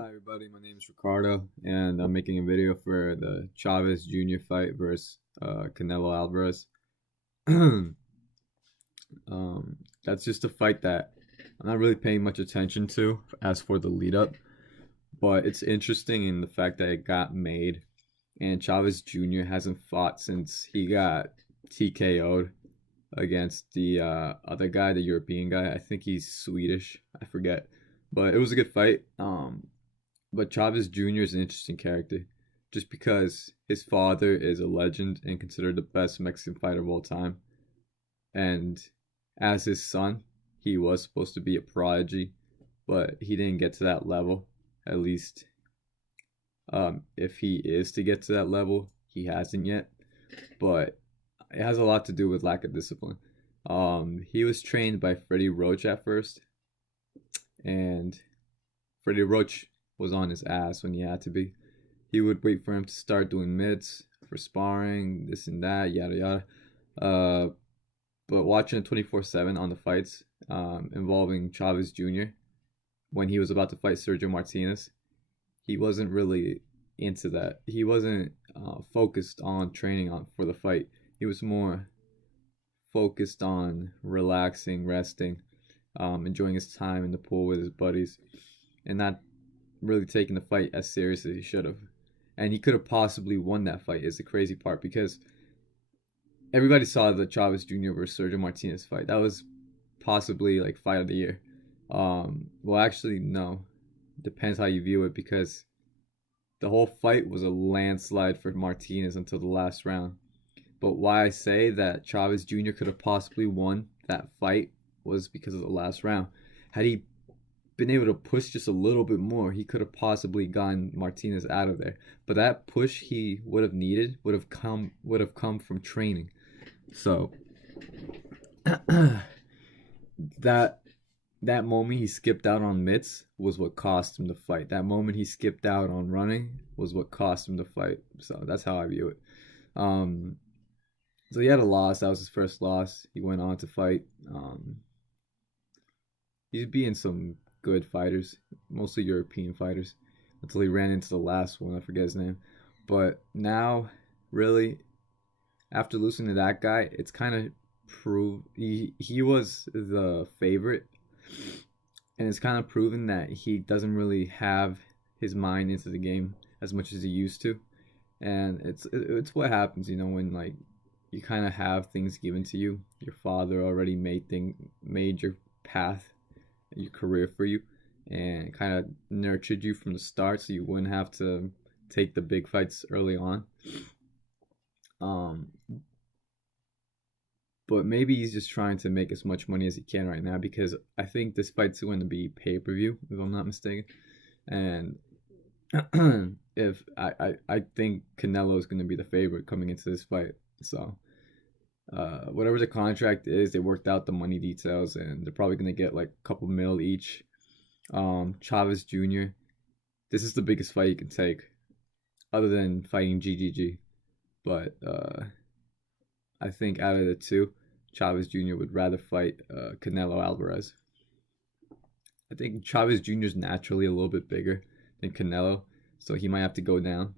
Hi everybody, my name is Ricardo, and I'm making a video for the Chavez Jr. fight versus Canelo Alvarez. um, that's just a fight that I'm not really paying much attention to as for the lead up, but it's interesting in the fact that it got made, and Chavez Jr. hasn't fought since he got TKO'd against the other guy, the European guy. I think he's Swedish, I forget, but it was a good fight. But Chavez Jr. is an interesting character just because his father is a legend and considered the best Mexican fighter of all time. And as his son, he was supposed to be a prodigy, but he didn't get to that level. At least, if he is to get to that level, he hasn't yet. But it has a lot to do with lack of discipline. He was trained by Freddie Roach at first, and Freddie Roach was on his ass when he had to be. He would wait for him to start doing mitts for sparring, this and that, yada yada. But watching it 24/7 on the fights involving Chavez Jr. when he was about to fight Sergio Martinez, he wasn't really into that. He wasn't focused on training on for the fight. He was more focused on relaxing, resting, enjoying his time in the pool with his buddies, and not really taking the fight as serious as he should have. And he could have possibly won that fight is the crazy part, because everybody saw the Chavez Jr. versus Sergio Martinez fight. That was possibly like fight of the year. Well, actually, no. Depends how you view it, because the whole fight was a landslide for Martinez until the last round. But why I say that Chavez Jr. could have possibly won that fight was because of the last round. Had he been able to push just a little bit more, he could have possibly gotten Martinez out of there. But that push he would have needed would have come from training. So that moment he skipped out on mitts was what cost him the fight. That moment he skipped out on running was what cost him the fight. So that's how I view it. So he had a loss. That was his first loss. He went on to fight. He's beating some good fighters, mostly European fighters, until he ran into the last one. I forget his name. But now, really, after losing to that guy, it's kind of proved he was the favorite, and it's kind of proven that he doesn't really have his mind into the game as much as he used to. And it's what happens, when like you kind of have things given to you. Your father already made your path, your career for you, and kind of nurtured you from the start, so you wouldn't have to take the big fights early on. But maybe he's just trying to make as much money as he can right now, because I think this fight's going to be pay-per-view, if I'm not mistaken. And if I think Canelo is going to be the favorite coming into this fight. So whatever the contract is, they worked out the money details, and they're probably going to get like a couple mil each. Chavez Jr., this is the biggest fight you can take, other than fighting GGG. But I think out of the two, Chavez Jr. would rather fight Canelo Alvarez. I think Chavez Jr. is naturally a little bit bigger than Canelo, so he might have to go down.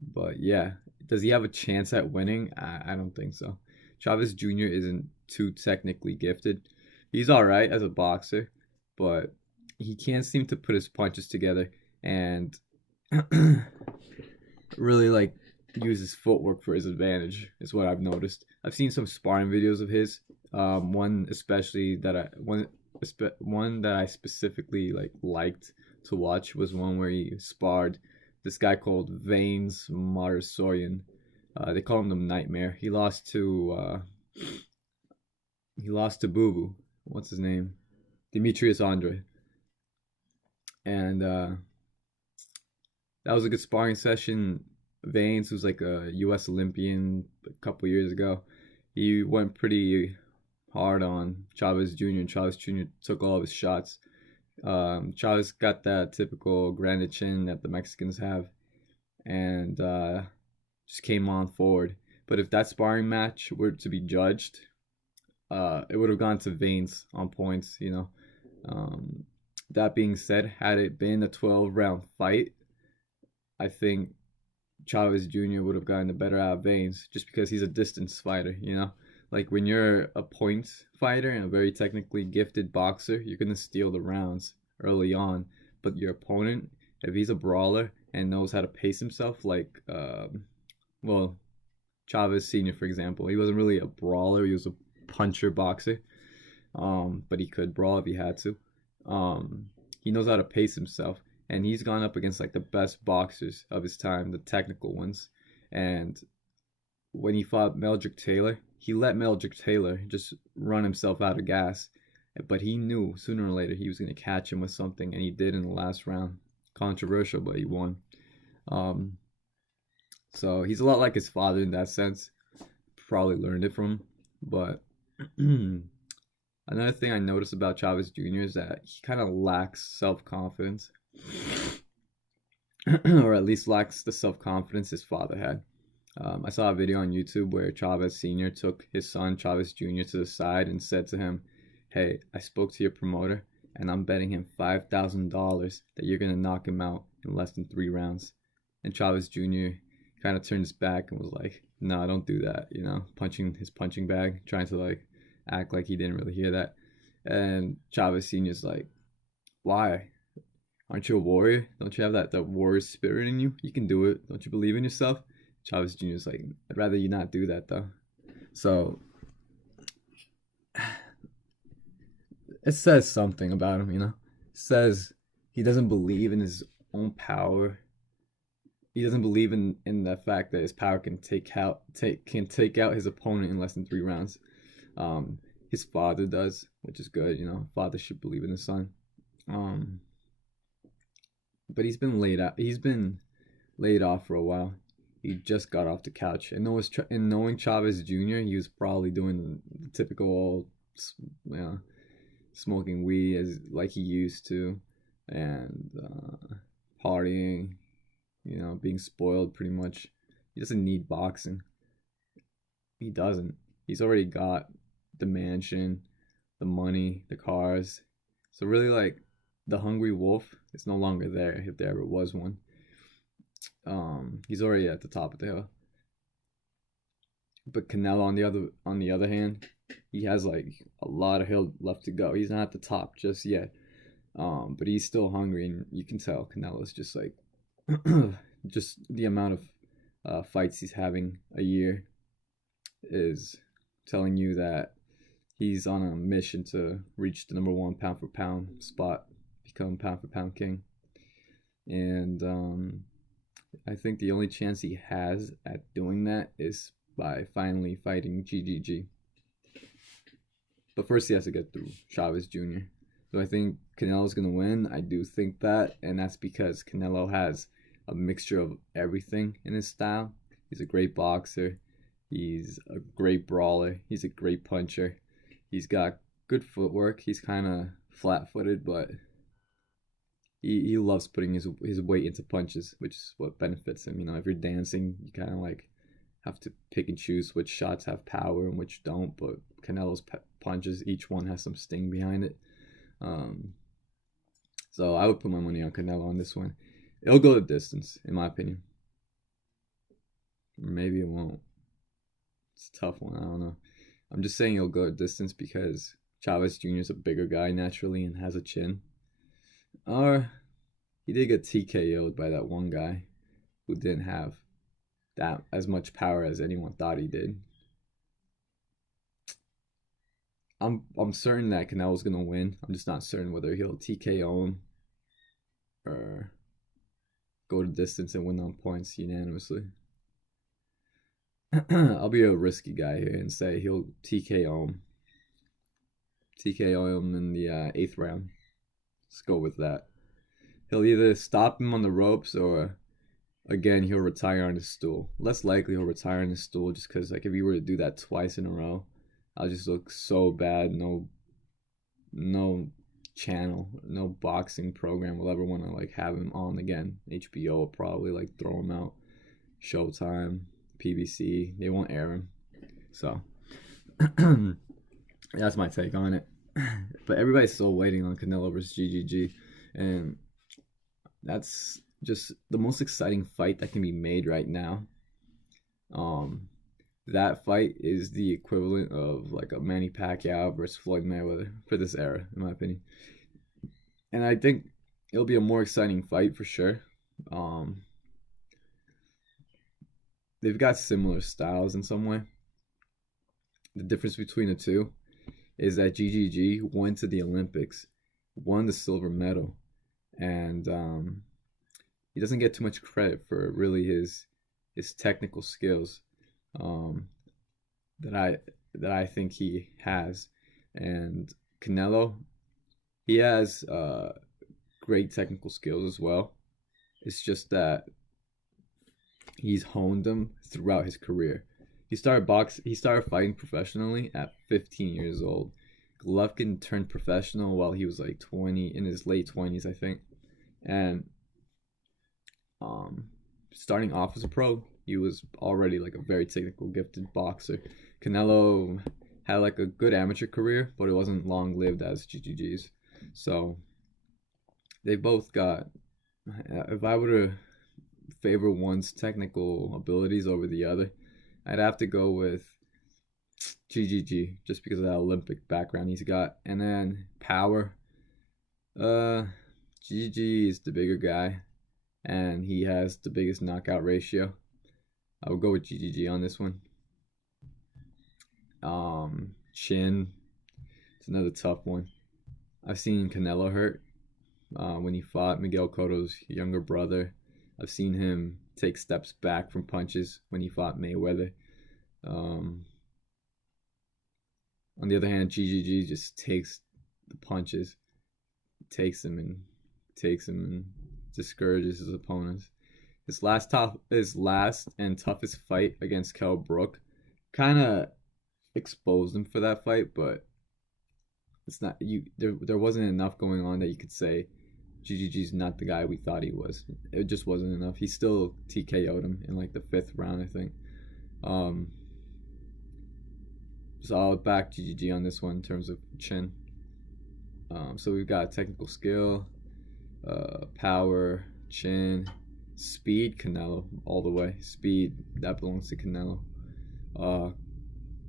But yeah, does he have a chance at winning? I don't think so. Chavez Jr. isn't too technically gifted. He's all right as a boxer, but he can't seem to put his punches together and really like use his footwork for his advantage, is what I've noticed. I've seen some sparring videos of his. One that I specifically liked to watch was one where he sparred this guy called Veins Marasorian. They call him the Nightmare. He lost to Boo Boo. What's his name? Demetrius Andre. And that was a good sparring session. Veins, who's like a U.S. Olympian a couple years ago, he went pretty hard on Chavez Jr. and Chavez Jr. took all of his shots. Chavez got that typical granite chin that the Mexicans have, and just came on forward. But if that sparring match were to be judged, it would have gone to Veins on points. Um, that being said, had it been a 12-round fight, I think Chavez Jr. would have gotten the better out of Baines just because he's a distance fighter, you know? Like when you're a point fighter and a very technically gifted boxer, you're going to steal the rounds early on. But your opponent, if he's a brawler and knows how to pace himself, like, well, Chavez Sr., for example, he wasn't really a brawler, he was a puncher boxer. But he could brawl if he had to. He knows how to pace himself, and he's gone up against like the best boxers of his time, the technical ones. And when he fought Meldrick Taylor, he let Meldrick Taylor just run himself out of gas. But he knew sooner or later he was going to catch him with something, and he did in the last round. Controversial, but he won. Um, so he's a lot like his father in that sense. Probably learned it from him. But another thing I noticed about Chavez Jr. is that he kind of lacks self-confidence. Or at least lacks the self-confidence his father had. I saw a video on YouTube where Chavez Sr. took his son, Chavez Jr., to the side and said to him, "Hey, I spoke to your promoter, and I'm betting him $5,000 that you're going to knock him out in less than 3 rounds. And Chavez Jr. kind of turned his back and was like, "No, don't do that," you know, punching his punching bag, trying to like act like he didn't really hear that. And Chavez Sr.'s like, "Why? Aren't you a warrior? Don't you have that warrior spirit in you? You can do it. Don't you believe in yourself?" Chavez Jr.'s like, "I'd rather you not do that though." So it says something about him, you know? It says he doesn't believe in his own power. He doesn't believe in the fact that his power can take out his opponent in less than 3 rounds. His father does, which is good, you know. Father should believe in his son. But he's been laid out. He's been laid off for a while. He just got off the couch, and knowing Chavez Jr., he was probably doing the typical, you know, smoking weed as like he used to, and partying, you know, being spoiled pretty much. He doesn't need boxing. He doesn't. He's already got the mansion, the money, the cars. So really, like, the hungry wolf is no longer there, if there ever was one. He's already at the top of the hill. But Canelo, on the other hand, he has like a lot of hill left to go. He's not at the top just yet. But he's still hungry, and you can tell Canelo's just like just the amount of fights he's having a year is telling you that he's on a mission to reach the number 1 pound for pound spot, become pound for pound king. And I think the only chance he has at doing that is by finally fighting GGG. But first he has to get through Chavez Jr. So I think Canelo's going to win. I do think that, and that's because Canelo has a mixture of everything in his style. He's a great boxer. He's a great brawler. He's a great puncher. He's got good footwork. He's kind of flat-footed, but he loves putting his weight into punches, which is what benefits him. You know, if you're dancing, you kind of like have to pick and choose which shots have power and which don't. But Canelo's punches, each one has some sting behind it. So I would put my money on Canelo on this one. It'll go the distance, in my opinion. Or maybe it won't. It's a tough one. I don't know. I'm just saying it'll go the distance because Chavez Jr. is a bigger guy naturally and has a chin. Or he did get TKO'd by that one guy who didn't have that as much power as anyone thought he did. I'm certain that Canelo's gonna win. I'm just not certain whether he'll TKO him or go the distance and win on points unanimously. I'll be a risky guy here and say he'll TKO him. TKO him in the 8th round. Let's go with that. He'll either stop him on the ropes or, again, he'll retire on his stool. Less likely he'll retire on his stool just because, like, if he were to do that twice in a row, I'll just look so bad. No channel, no boxing program will ever want to, like, have him on again. HBO will probably, like, throw him out. Showtime, PBC, they won't air him. So, that's my take on it. but everybody's still waiting on Canelo versus GGG, and that's just the most exciting fight that can be made right now. Um, that fight is the equivalent of like a Manny Pacquiao versus Floyd Mayweather for this era, in my opinion. And I think it'll be a more exciting fight for sure. Um, they've got similar styles in some way. The difference between the two is that GGG went to the Olympics, won the silver medal, and he doesn't get too much credit for really his technical skills um, that I think he has. And Canelo, he has great technical skills as well. It's just that he's honed them throughout his career. He started fighting professionally at 15 years old. Golovkin turned professional while he was like 20, in his late 20s, I think. And starting off as a pro, he was already like a very technical, gifted boxer. Canelo had like a good amateur career, but it wasn't long lived as GGG's. So they both got. If I were to favor one's technical abilities over the other, I'd have to go with GGG just because of that Olympic background he's got. And then power, GGG is the bigger guy, and he has the biggest knockout ratio. I would go with GGG on this one. Chin, it's another tough one. I've seen Canelo hurt when he fought Miguel Cotto's younger brother. I've seen him take steps back from punches when he fought Mayweather. On the other hand, GGG just takes the punches, takes them and discourages his opponents. His last and toughest fight against Kell Brook kind of exposed him for that fight, but it's not there wasn't enough going on that you could say GGG's not the guy we thought he was. It just wasn't enough. He still TKO'd him in like the 5th round, I think. So I'll back GGG on this one in terms of chin. So we've got technical skill, power, chin, speed, Canelo all the way. Speed, that belongs to Canelo.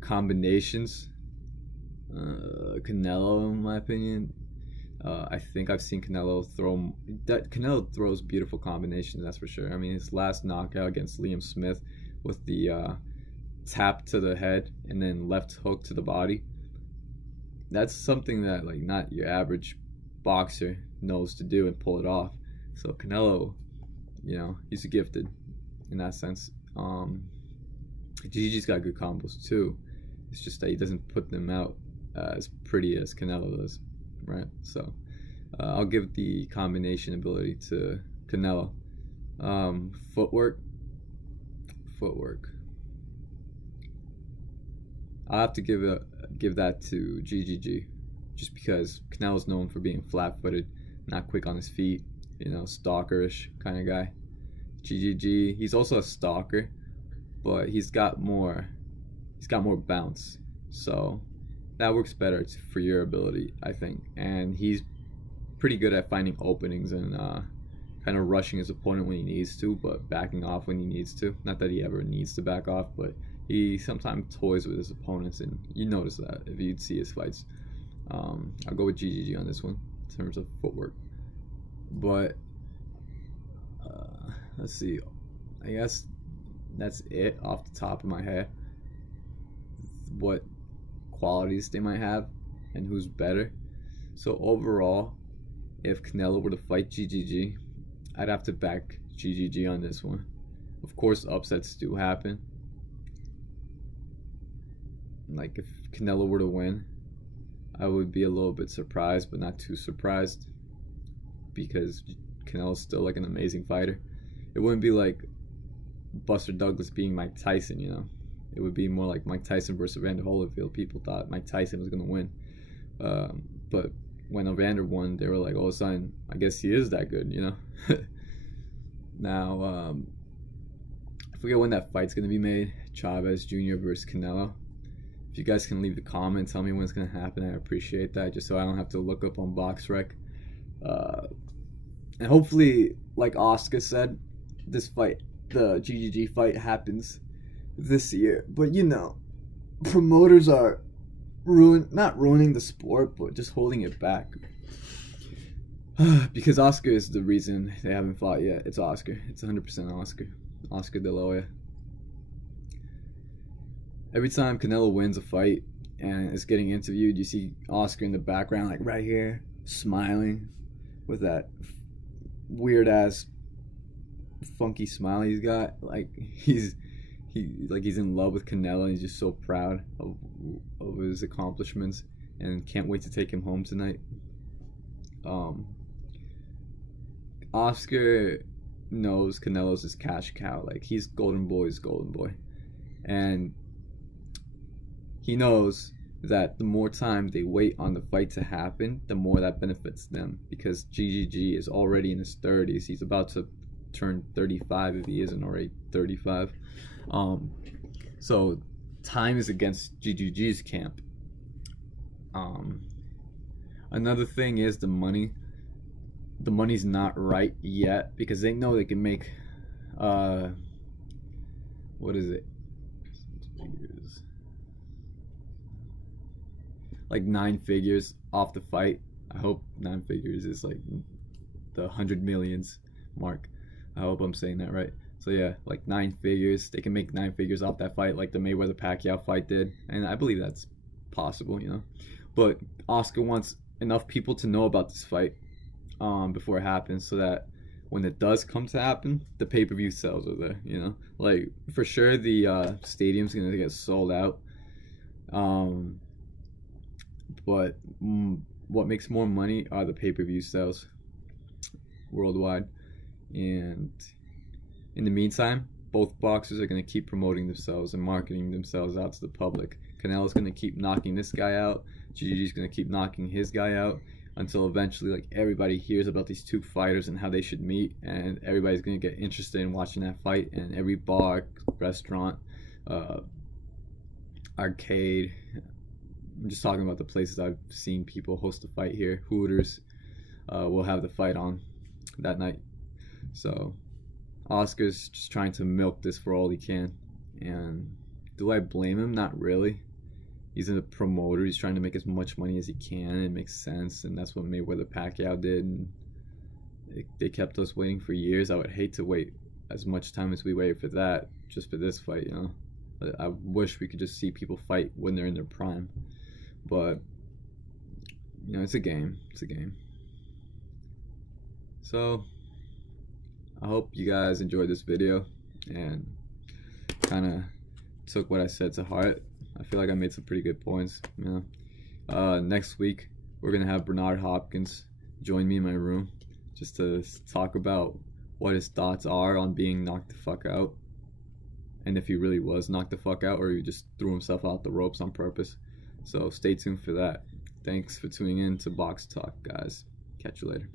Combinations, Canelo in my opinion. I think I've seen Canelo Canelo throws beautiful combinations, that's for sure. I mean, his last knockout against Liam Smith with the tap to the head and then left hook to the body. That's something that like not your average boxer knows to do and pull it off. So Canelo, he's gifted in that sense. GG's got good combos too. It's just that he doesn't put them out as pretty as Canelo does, right? So I'll give the combination ability to Canelo. Footwork. I'll have to give that to GGG, just because Canelo's known for being flat-footed, not quick on his feet, stalkerish kind of guy. GGG, he's also a stalker, but he's got more bounce, so that works better for your ability, I think. And he's pretty good at finding openings and kind of rushing his opponent when he needs to, but backing off when he needs to. Not that he ever needs to back off, but he sometimes toys with his opponents, and you notice that if you'd see his fights. I'll go with GGG on this one in terms of footwork. But let's see. I guess that's it off the top of my head. What qualities they might have and who's better. So overall, if Canelo were to fight GGG, I'd have to back GGG on this one. Of course, upsets do happen. Like if Canelo were to win, I would be a little bit surprised, but not too surprised, because Canelo's still like an amazing fighter. It wouldn't be like Buster Douglas being Mike Tyson, It would be more like Mike Tyson versus Evander Holyfield. People thought Mike Tyson was going to win. But when Evander won, they were like, all of a sudden, I guess he is that good, Now, I forget when that fight's going to be made. Chavez Jr. versus Canelo. If you guys can leave the comment, tell me when it's gonna happen, I appreciate that, just so I don't have to look up on BoxRec. And hopefully, like Oscar said, this fight, the GGG fight, happens this year. But you know, promoters are not ruining the sport, but just holding it back. Because Oscar is the reason they haven't fought yet. It's Oscar. It's 100% Oscar. Oscar De La Hoya. Every time Canelo wins a fight and is getting interviewed, you see Oscar in the background, like right here, smiling with that weird ass funky smile he's got. Like he's in love with Canelo, and he's just so proud of his accomplishments and can't wait to take him home tonight. Oscar knows Canelo's his cash cow. Like, he's golden boy's golden boy, and he knows that the more time they wait on the fight to happen, the more that benefits them, because GGG is already in his 30s. He's about to turn 35 if he isn't already 35. So time is against GGG's camp. Another thing is the money. The money's not right yet, because they know they can make what is it? Like 9 figures off the fight. I hope 9 figures is like the 100 millions mark. I hope I'm saying that right. So yeah, like 9 figures. They can make 9 figures off that fight, like the Mayweather-Pacquiao fight did, and I believe that's possible, you know. But Oscar wants enough people to know about this fight before it happens, so that when it does come to happen, the pay-per-view sales are there, you know. Like, for sure the stadium's gonna get sold out. But what makes more money are the pay-per-view sales worldwide. And in the meantime, both boxers are going to keep promoting themselves and marketing themselves out to the public. Canelo's going to keep knocking this guy out. GGG's going to keep knocking his guy out, until eventually, like, everybody hears about these two fighters and how they should meet, and everybody's going to get interested in watching that fight. And every bar, restaurant, arcade, I'm just talking about the places I've seen people host a fight here, Hooters, will have the fight on that night. So Oscar's just trying to milk this for all he can. And do I blame him? Not really. He's a promoter. He's trying to make as much money as he can. It makes sense, and that's what Mayweather-Pacquiao did. And they kept us waiting for years. I would hate to wait as much time as we waited for that, just for this fight, you know. I wish we could just see people fight when they're in their prime. But, you know, it's a game. It's a game. So, I hope you guys enjoyed this video and kind of took what I said to heart. I feel like I made some pretty good points, you know. Next week, we're going to have Bernard Hopkins join me in my room just to talk about what his thoughts are on being knocked the fuck out, and if he really was knocked the fuck out, or he just threw himself out the ropes on purpose. So stay tuned for that. Thanks for tuning in to Box Talk, guys. Catch you later.